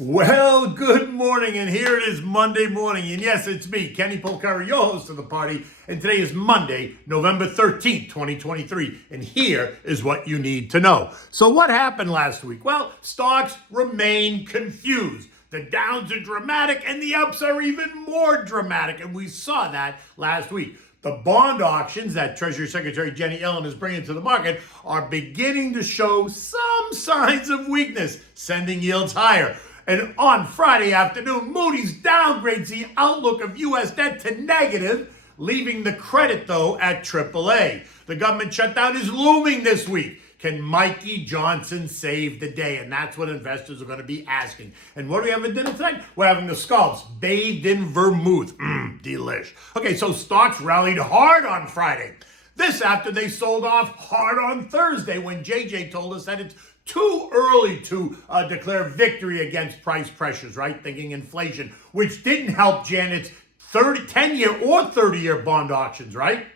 Well, good morning, and here it is Monday morning, and yes, it's me, Kenny Polcari, your host of the party, and today is Monday, November 13th, 2023, and here is what you need to know. So what happened last week? Well, stocks remain confused. The downs are dramatic, and the ups are even more dramatic, and we saw that last week. The bond auctions that Treasury Secretary Janet Yellen is bringing to the market are beginning to show some signs of weakness, sending yields higher. And on Friday afternoon, Moody's downgrades the outlook of U.S. debt to negative, leaving the credit, though, at AAA. The government shutdown is looming this week. Can Mikey Johnson save the day? And that's what investors are going to be asking. And what do we have for dinner tonight? We're having the Scallops bathed in Vermouth. Delish. Okay, so stocks rallied hard on Friday. This after they sold off hard on Thursday when JJ told us that it's too early to declare victory against price pressures, right? Thinking inflation, which didn't help Janet's 10-year or 30-year bond auctions, right?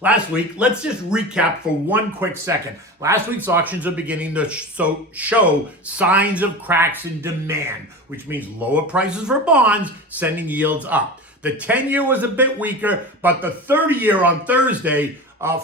Last week, let's just recap for one quick second. Last week's auctions are beginning to show signs of cracks in demand, which means lower prices for bonds, sending yields up. The 10-year was a bit weaker, but the 30-year on Thursday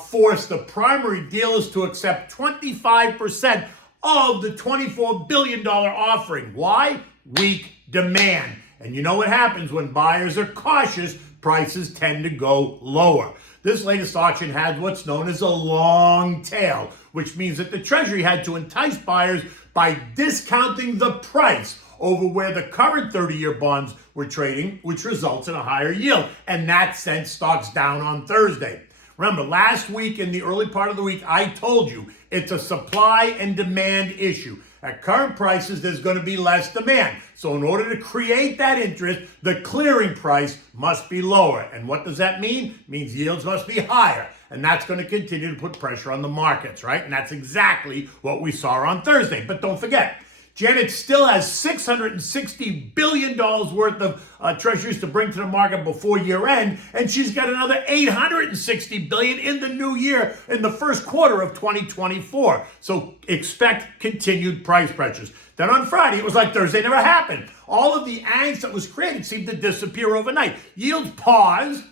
forced the primary dealers to accept 25% of the $24 billion offering. Why? Weak demand. And you know what happens when buyers are cautious, prices tend to go lower. This latest auction had what's known as a long tail, which means that the Treasury had to entice buyers by discounting the price over where the current 30-year bonds were trading, which results in a higher yield. And that sent stocks down on Thursday. Remember, last week, in the early part of the week, I told you it's a supply and demand issue. At current prices, there's going to be less demand. So in order to create that interest, the clearing price must be lower. And what does that mean? It means yields must be higher. And that's going to continue to put pressure on the markets, right? And that's exactly what we saw on Thursday. But don't forget, Janet still has $660 billion worth of treasuries to bring to the market before year end, and she's got another $860 billion in the new year in the first quarter of 2024. So expect continued price pressures. Then on Friday, it was like Thursday never happened. All of the angst that was created seemed to disappear overnight. Yields paused.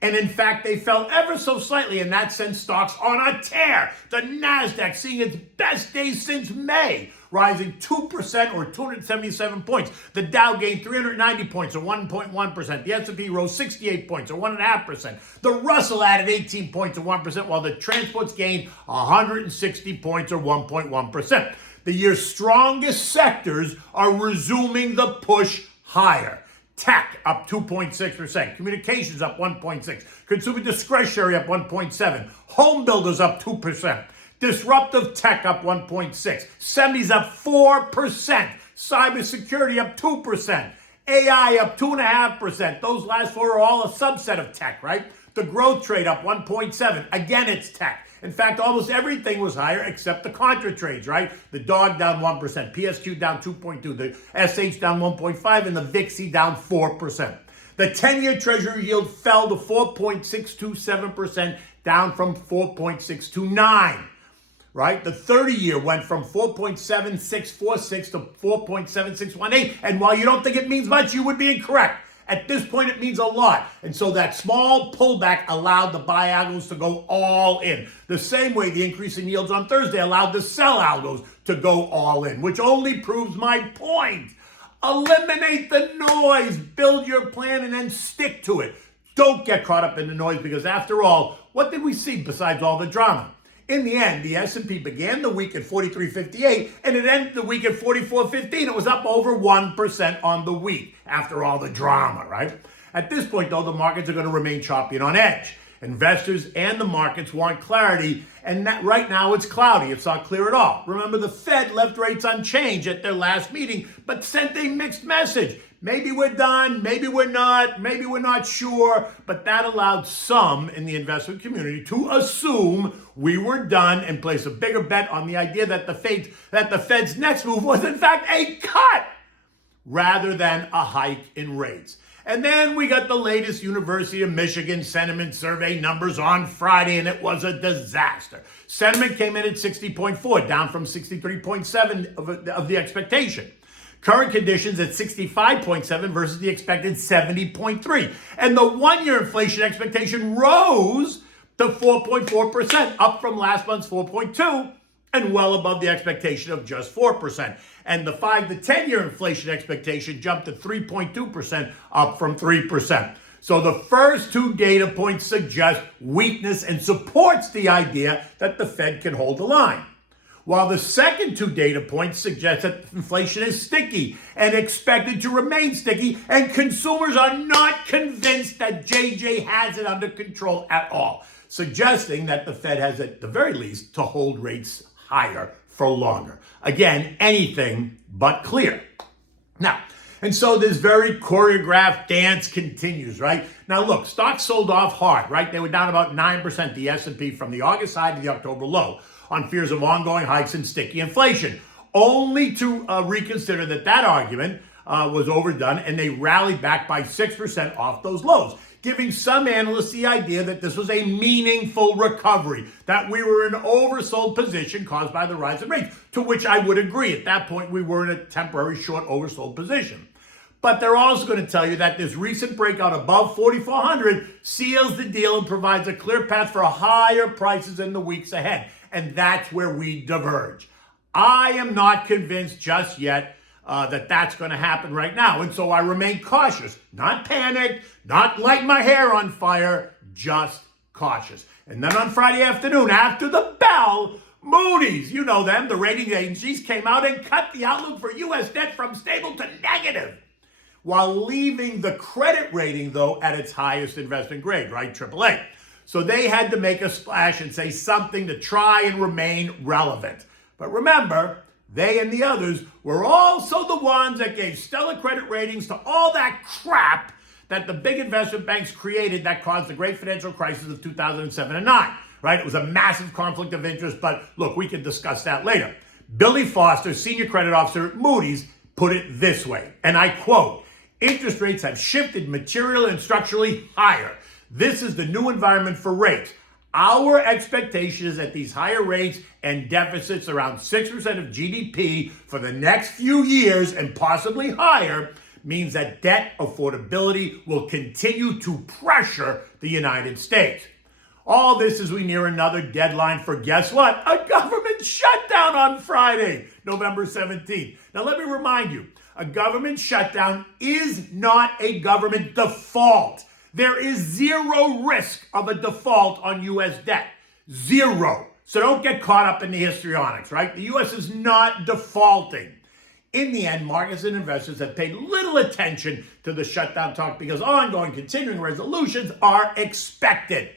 And in fact, they fell ever so slightly, and that sent stocks on a tear. The NASDAQ seeing its best day since May, rising 2% or 277 points. The Dow gained 390 points or 1.1%. The S&P rose 68 points or 1.5%. The Russell added 18 points or 1%, while the transports gained 160 points or 1.1%. The year's strongest sectors are resuming the push higher. Tech up 2.6%, communications up 1.6%, consumer discretionary up 1.7%, home builders up 2%, disruptive tech up 1.6%, semis up 4%, cybersecurity up 2%, AI up 2.5%. Those last four are all a subset of tech, right? The growth trade up 1.7%. Again, it's tech. In fact, almost everything was higher except the contra trades, right? The DOG down 1%, PSQ down 2.2%, the SH down 1.5%, and the VIXI down 4%. The 10-year Treasury yield fell to 4.627%, down from 4.629%, right? The 30-year went from 4.7646 to 4.7618, and while you don't think it means much, you would be incorrect. At this point, it means a lot. And so that small pullback allowed the buy algos to go all in. The same way the increase in yields on Thursday allowed the sell algos to go all in, which only proves my point. Eliminate the noise, build your plan, and then stick to it. Don't get caught up in the noise because after all, what did we see besides all the drama? In the end, the S&P began the week at 43.58 and it ended the week at 44.15. It was up over 1% on the week after all the drama, right? At this point, though, the markets are going to remain choppy and on edge. Investors and the markets want clarity, and that right now it's cloudy. It's not clear at all. Remember, the Fed left rates unchanged at their last meeting, but sent a mixed message. Maybe we're done, maybe we're not sure, but that allowed some in the investment community to assume we were done and place a bigger bet on the idea that the Fed's next move was in fact a cut rather than a hike in rates. And then we got the latest University of Michigan sentiment survey numbers on Friday, and it was a disaster. Sentiment came in at 60.4, down from 63.7 of the expectation. Current conditions at 65.7 versus the expected 70.3. And the one-year inflation expectation rose to 4.4%, up from last month's 4.2, and well above the expectation of just 4%. And the 5 to 10-year inflation expectation jumped to 3.2%, up from 3%. So the first two data points suggest weakness and supports the idea that the Fed can hold the line. While the second two data points suggest that inflation is sticky and expected to remain sticky, and consumers are not convinced that JJ has it under control at all, suggesting that the Fed has, at the very least, to hold rates higher for longer. Again, anything but clear. Now, and so this very choreographed dance continues, right? Now look, stocks sold off hard, right? They were down about 9%, the S&P, from the August high to the October low, on fears of ongoing hikes and sticky inflation, only to reconsider that argument was overdone, and they rallied back by 6% off those lows, giving some analysts the idea that this was a meaningful recovery, that we were in an oversold position caused by the rise in rates, to which I would agree. At that point, we were in a temporary short oversold position. But they're also going to tell you that this recent breakout above 4,400 seals the deal and provides a clear path for higher prices in the weeks ahead. And that's where we diverge. I am not convinced just yet that that's going to happen right now. And so I remain cautious, not panicked, not light my hair on fire, just cautious. And then on Friday afternoon, after the bell, Moody's, you know them, the rating agencies, came out and cut the outlook for U.S. debt from stable to negative, while leaving the credit rating, though, at its highest investment grade, right, AAA. So they had to make a splash and say something to try and remain relevant. But remember, they and the others were also the ones that gave stellar credit ratings to all that crap that the big investment banks created that caused the great financial crisis of 2007 and 9, right? It was a massive conflict of interest, but look, we can discuss that later. Billy Foster, senior credit officer at Moody's, put it this way, and I quote, "Interest rates have shifted materially and structurally higher. This is the new environment for rates. Our expectation is that these higher rates and deficits around 6% of GDP for the next few years and possibly higher means that debt affordability will continue to pressure the United States. All this as we near another deadline for, guess what? A government shutdown on Friday, November 17th. Now let me remind you, a government shutdown is not a government default. There is zero risk of a default on U.S. debt. Zero. So don't get caught up in the histrionics, right? The U.S. is not defaulting. In the end, markets and investors have paid little attention to the shutdown talk because ongoing continuing resolutions are expected.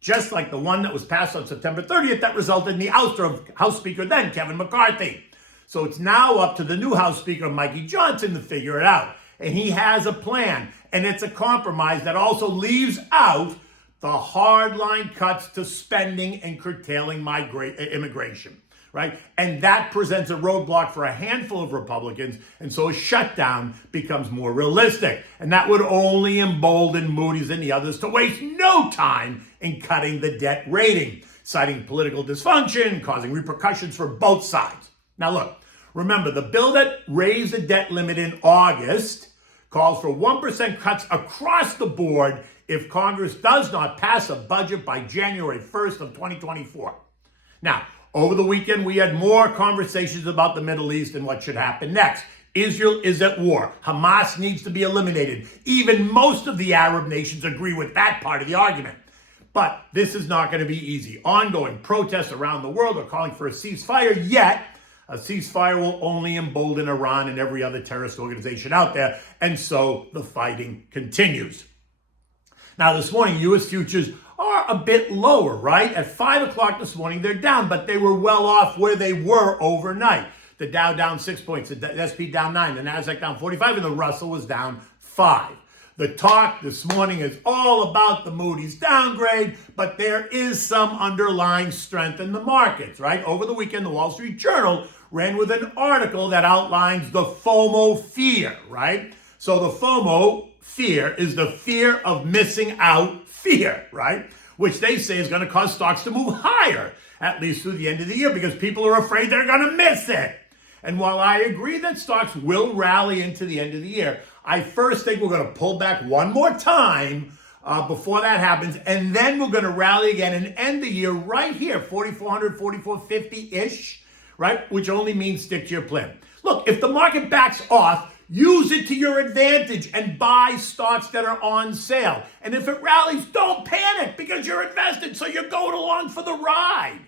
Just like the one that was passed on September 30th that resulted in the ouster of House Speaker then, Kevin McCarthy. So it's now up to the new House Speaker, Mikey Johnson, to figure it out. And he has a plan, and it's a compromise that also leaves out the hardline cuts to spending and curtailing immigration, right? And that presents a roadblock for a handful of Republicans, and so a shutdown becomes more realistic. And that would only embolden Moody's and the others to waste no time in cutting the debt rating, citing political dysfunction, causing repercussions for both sides. Now look, remember, the bill that raised the debt limit in August calls for 1% cuts across the board if Congress does not pass a budget by January 1st of 2024. Now, over the weekend, we had more conversations about the Middle East and what should happen next. Israel is at war. Hamas needs to be eliminated. Even most of the Arab nations agree with that part of the argument. But this is not going to be easy. Ongoing protests around the world are calling for a ceasefire, yet a ceasefire will only embolden Iran and every other terrorist organization out there, and so the fighting continues. Now, this morning, U.S. futures are a bit lower, right? At 5 o'clock this morning, they're down, but they were well off where they were overnight. The Dow down 6 points, the S&P down 9, the Nasdaq down 45, and the Russell was down 5. The talk this morning is all about the Moody's downgrade, but there is some underlying strength in the markets, right? Over the weekend, the Wall Street Journal ran with an article that outlines the FOMO fear, right? So the FOMO fear is the fear of missing out fear, right? Which they say is going to cause stocks to move higher, at least through the end of the year, because people are afraid they're going to miss it. And while I agree that stocks will rally into the end of the year, I first think we're going to pull back one more time before that happens, and then we're going to rally again and end the year right here, 4,400, 4,450-ish, right? Which only means stick to your plan. Look, if the market backs off, use it to your advantage and buy stocks that are on sale. And if it rallies, don't panic because you're invested, so you're going along for the ride.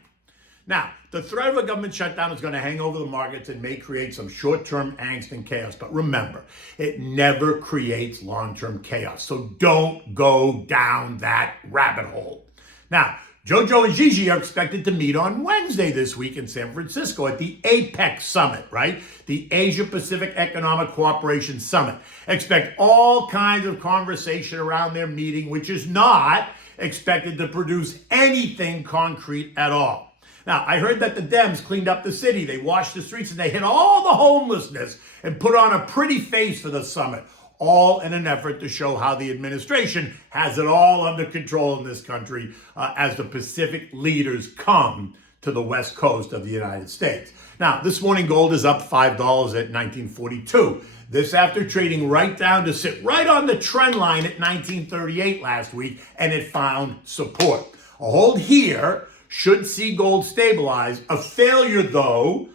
Now, the threat of a government shutdown is going to hang over the markets and may create some short-term angst and chaos. But remember, it never creates long-term chaos. So don't go down that rabbit hole. Now, Jojo and Cije are expected to meet on Wednesday this week in San Francisco at the APEC Summit, right? The Asia Pacific Economic Cooperation Summit. Expect all kinds of conversation around their meeting, which is not expected to produce anything concrete at all. Now, I heard that the Dems cleaned up the city. They washed the streets and they hit all the homelessness and put on a pretty face for the summit, all in an effort to show how the administration has it all under control in this country as the Pacific leaders come to the west coast of the United States. Now, this morning gold is up $5 at 1942. This after trading right down to sit right on the trend line at 1938 last week, and it found support. A hold here should see gold stabilize. A failure though,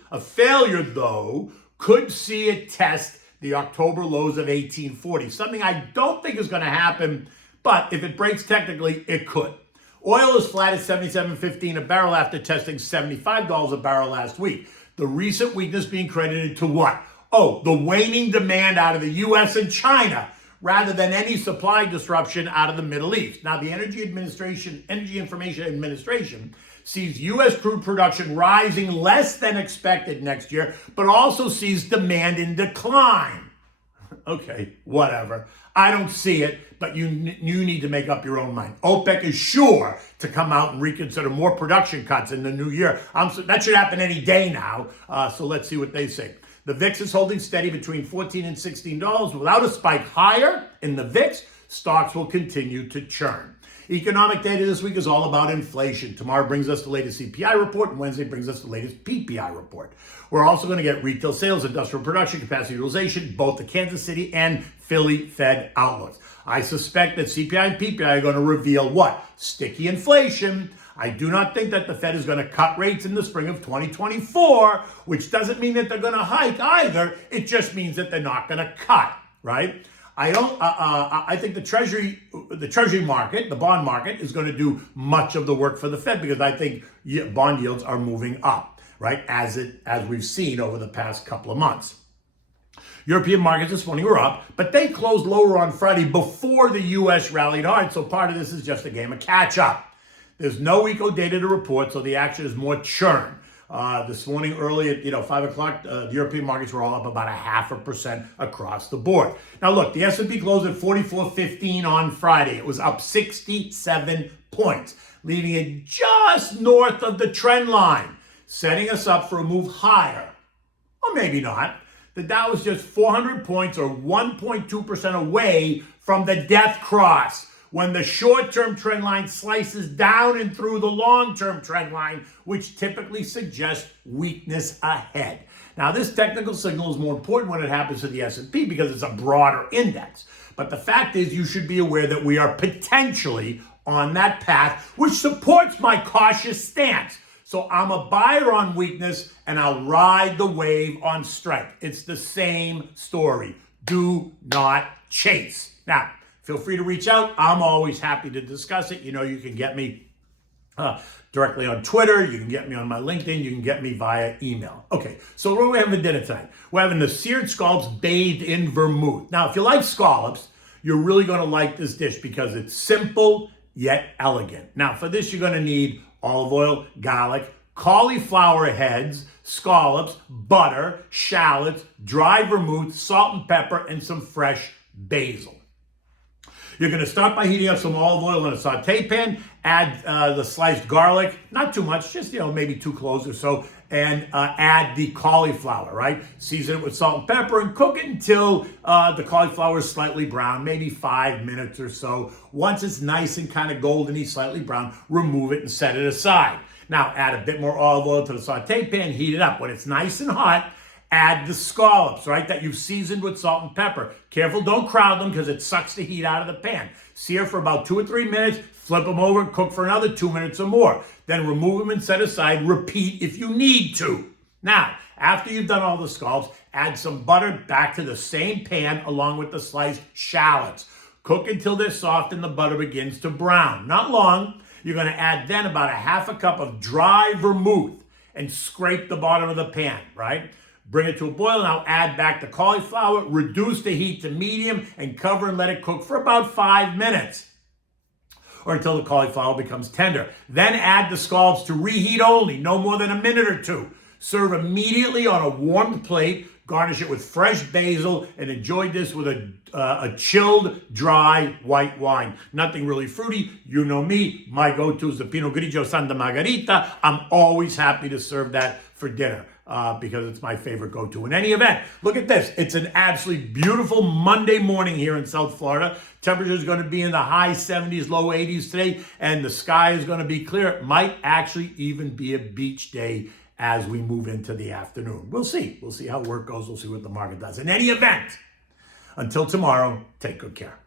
could see it test the October lows of 1840. Something I don't think is going to happen, but if it breaks technically, it could. Oil is flat at $77.15 a barrel after testing $75 a barrel last week. The recent weakness being credited to what? Oh, the waning demand out of the U.S. and China, rather than any supply disruption out of the Middle East. Now, the Energy Information Administration sees U.S. crude production rising less than expected next year, but also sees demand in decline. Okay, whatever. I don't see it, but you need to make up your own mind. OPEC is sure to come out and reconsider more production cuts in the new year. That should happen any day now, so let's see what they say. The VIX is holding steady between $14 and $16. Without a spike higher in the VIX, stocks will continue to churn. Economic data this week is all about inflation. Tomorrow brings us the latest CPI report, and Wednesday brings us the latest PPI report. We're also going to get retail sales, industrial production, capacity utilization, both the Kansas City and Philly Fed outlooks. I suspect that CPI and PPI are going to reveal what? Sticky inflation. I do not think that the Fed is going to cut rates in the spring of 2024, which doesn't mean that they're going to hike either. It just means that they're not going to cut, right? I think the treasury market, the bond market, is going to do much of the work for the Fed because I think bond yields are moving up, right? As we've seen over the past couple of months. European markets this morning were up, but they closed lower on Friday before the U.S. rallied hard. So part of this is just a game of catch up. There's no eco data to report, so the action is more churn. This morning early at 5 o'clock, the European markets were all up about 0.5% across the board. Now look, the S&P closed at 44.15 on Friday. It was up 67 points, leaving it just north of the trend line, setting us up for a move higher. Or maybe not. The Dow is just 400 points or 1.2% away from the death cross, when the short-term trend line slices down and through the long-term trend line, which typically suggests weakness ahead. Now, this technical signal is more important when it happens to the S&P because it's a broader index. But the fact is, you should be aware that we are potentially on that path, which supports my cautious stance. So I'm a buyer on weakness, and I'll ride the wave on strength. It's the same story. Do not chase. Now, feel free to reach out. I'm always happy to discuss it. You know, you can get me directly on Twitter. You can get me on my LinkedIn. You can get me via email. Okay, so what are we having for dinner tonight? We're having the seared scallops bathed in vermouth. Now, if you like scallops, you're really going to like this dish because it's simple yet elegant. Now, for this, you're going to need olive oil, garlic, cauliflower heads, scallops, butter, shallots, dry vermouth, salt and pepper, and some fresh basil. You're going to start by heating up some olive oil in a saute pan, add the sliced garlic, not too much, just, maybe 2 cloves or so, and add the cauliflower, right? Season it with salt and pepper and cook it until the cauliflower is slightly brown, maybe 5 minutes or so. Once it's nice and kind of goldeny, slightly brown, remove it and set it aside. Now, add a bit more olive oil to the saute pan, heat it up. When it's nice and hot, Add the scallops, right, that you've seasoned with salt and pepper. Careful, don't crowd them because it sucks the heat out of the pan. Sear for about 2 or 3 minutes, flip them over, cook for another 2 minutes or more. Then remove them and set aside. Repeat if you need to. Now, after you've done all the scallops, add some butter back to the same pan along with the sliced shallots. Cook until they're soft and the butter begins to brown. Not long. You're going to add then about a half a cup of dry vermouth and scrape the bottom of the pan, right? Bring it to a boil. Now add back the cauliflower, reduce the heat to medium, and cover and let it cook for about 5 minutes or until the cauliflower becomes tender. Then add the scallops to reheat only, no more than a minute or two. Serve immediately on a warmed plate. Garnish it with fresh basil and enjoy this with a chilled, dry white wine. Nothing really fruity. You know me. My go-to is the Pinot Grigio Santa Margherita. I'm always happy to serve that for dinner because it's my favorite go-to. In any event, look at this. It's an absolutely beautiful Monday morning here in South Florida. Temperature is going to be in the high 70s, low 80s today, and the sky is going to be clear. It might actually even be a beach day as we move into the afternoon. We'll see. We'll see how work goes. We'll see what the market does. In any event, until tomorrow, take good care.